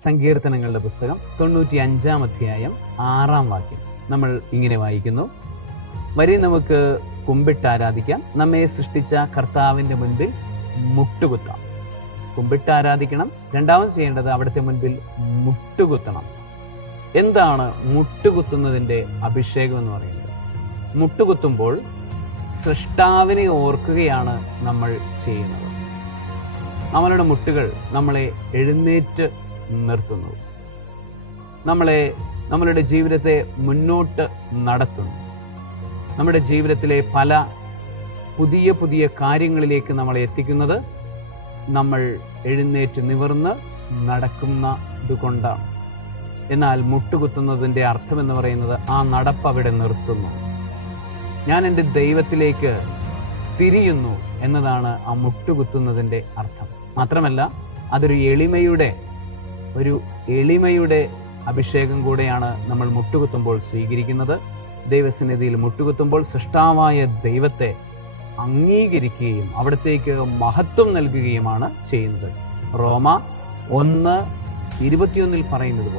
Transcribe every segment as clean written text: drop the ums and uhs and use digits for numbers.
സങ്കീർത്തനങ്ങളുടെ പുസ്തകം 95-ാം അധ്യായം 6-ാം വാക്യം നമ്മൾ ഇങ്ങനെ വായിക്കുന്നു: വരി നമുക്ക് കുമ്പിട്ട് ആരാധിക്കാം, നമ്മെ സൃഷ്ടിച്ച കർത്താവിൻ്റെ മുൻപിൽ മുട്ടുകുത്താം. കുമ്പിട്ട് ആരാധിക്കണം. രണ്ടാമത് ചെയ്യേണ്ടത് അവിടുത്തെ മുൻപിൽ മുട്ടുകുത്തണം. എന്താണ് മുട്ടുകുത്തുന്നതിൻ്റെ അഭിഷേകം എന്ന് പറയുന്നത്? മുട്ടുകുത്തുമ്പോൾ സൃഷ്ടാവിനെ ഓർക്കുകയാണ് നമ്മൾ ചെയ്യുന്നത്. നമ്മളുടെ മുട്ടുകൾ നമ്മളെ എഴുന്നേറ്റ് നിർത്തുന്നു, നമ്മളുടെ ജീവിതത്തെ മുന്നോട്ട് നടത്തുന്നു. നമ്മുടെ ജീവിതത്തിലെ പല പുതിയ പുതിയ കാര്യങ്ങളിലേക്ക് നമ്മളെ എത്തിക്കുന്നത് നമ്മൾ എഴുന്നേറ്റ് നിവർന്ന് നടക്കുന്നത് കൊണ്ടാണ്. എന്നാൽ മുട്ടുകുത്തുന്നതിൻ്റെ അർത്ഥം എന്ന് പറയുന്നത് ആ നടപ്പ് അവിടെ നിർത്തുന്നു. ഞാൻ എൻ്റെ ദൈവത്തിലേക്ക് തിരിയുന്നു എന്നതാണ് ആ മുട്ടുകുത്തുന്നതിൻ്റെ അർത്ഥം. മാത്രമല്ല, അതൊരു എളിമയുടെ അഭിഷേകം കൂടെയാണ് നമ്മൾ മുട്ടുകുത്തുമ്പോൾ സ്വീകരിക്കുന്നത്. ദൈവസന്നിധിയിൽ മുട്ടുകുത്തുമ്പോൾ സൃഷ്ടാവായ ദൈവത്തെ അംഗീകരിക്കുകയും അവിടത്തേക്ക് മഹത്വം നൽകുകയുമാണ് ചെയ്യുന്നത്. റോമ 1:21 പറയുന്നത്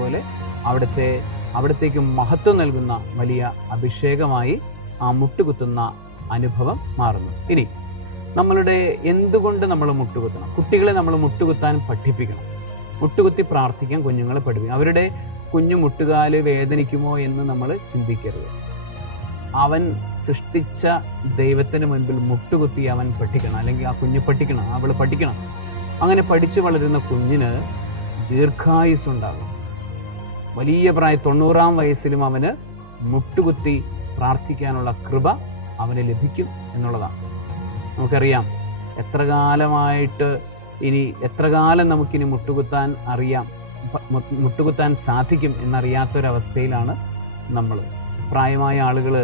പോലെ അവിടത്തേക്ക് മഹത്വം നൽകുന്ന വലിയ അഭിഷേകമായി ആ മുട്ടുകുത്തുന്ന അനുഭവം മാറുന്നു. ഇനി എന്തുകൊണ്ട് നമ്മൾ മുട്ടുകുത്തണം? കുട്ടികളെ നമ്മൾ മുട്ടുകുത്താൻ പഠിപ്പിക്കണം. മുട്ടുകുത്തി പ്രാർത്ഥിക്കാൻ കുഞ്ഞുങ്ങളെ പഠിപ്പിക്കണം. അവരുടെ കുഞ്ഞു മുട്ടുകാല് വേദനിക്കുമോ എന്ന് നമ്മൾ ചിന്തിക്കരുത്. അവൻ സൃഷ്ടിച്ച ദൈവത്തിന് മുൻപിൽ മുട്ടുകുത്തി അവൻ പഠിക്കണം, അല്ലെങ്കിൽ ആ കുഞ്ഞ് പഠിക്കണം, അവൾ പഠിക്കണം. അങ്ങനെ പഠിച്ചു വളരുന്ന കുഞ്ഞിന് ദീർഘായുസ്സുണ്ടാകും. വലിയ 90-ാം വയസ്സിലും അവന് മുട്ടുകുത്തി പ്രാർത്ഥിക്കാനുള്ള കൃപ അവന് ലഭിക്കും എന്നുള്ളതാണ്. നമുക്കറിയാം, എത്ര കാലം നമുക്കിനി മുട്ടുകുത്താൻ സാധിക്കും എന്നറിയാത്തൊരവസ്ഥയിലാണ് നമ്മൾ. പ്രായമായ ആളുകൾ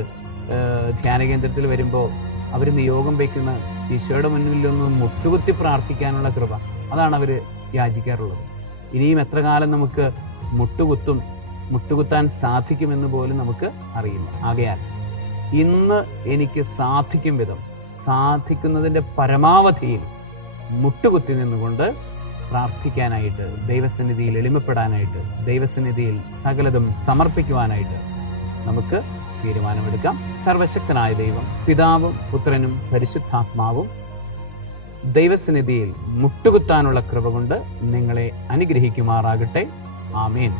ധ്യാന കേന്ദ്രത്തിൽ വരുമ്പോൾ അവർ നിയോഗം വയ്ക്കുന്ന ഈശോയുടെ മുന്നിലൊന്ന് മുട്ടുകുത്തി പ്രാർത്ഥിക്കാനുള്ള കൃപ, അതാണ് അവർ യാചിക്കാറുള്ളത്. ഇനിയും എത്ര കാലം നമുക്ക് മുട്ടുകുത്താൻ സാധിക്കുമെന്ന് പോലും നമുക്ക് അറിയില്ല. ആകയാൽ ഇന്ന് എനിക്ക് സാധിക്കുന്നതിൻ്റെ പരമാവധിയിൽ മുട്ടുകുത്തി നിന്നുകൊണ്ട് പ്രാർത്ഥിക്കാനായിട്ട്, ദൈവസന്നിധിയിൽ എളിമപ്പെടാനായിട്ട്, ദൈവസന്നിധിയിൽ സകലതും സമർപ്പിക്കുവാനായിട്ട് നമുക്ക് തീരുമാനമെടുക്കാം. സർവശക്തനായ ദൈവം, പിതാവും പുത്രനും പരിശുദ്ധാത്മാവും ദൈവസന്നിധിയിൽ മുട്ടുകുത്താനുള്ള കൃപ കൊണ്ട് നിങ്ങളെ അനുഗ്രഹിക്കുമാറാകട്ടെ. ആമേൻ.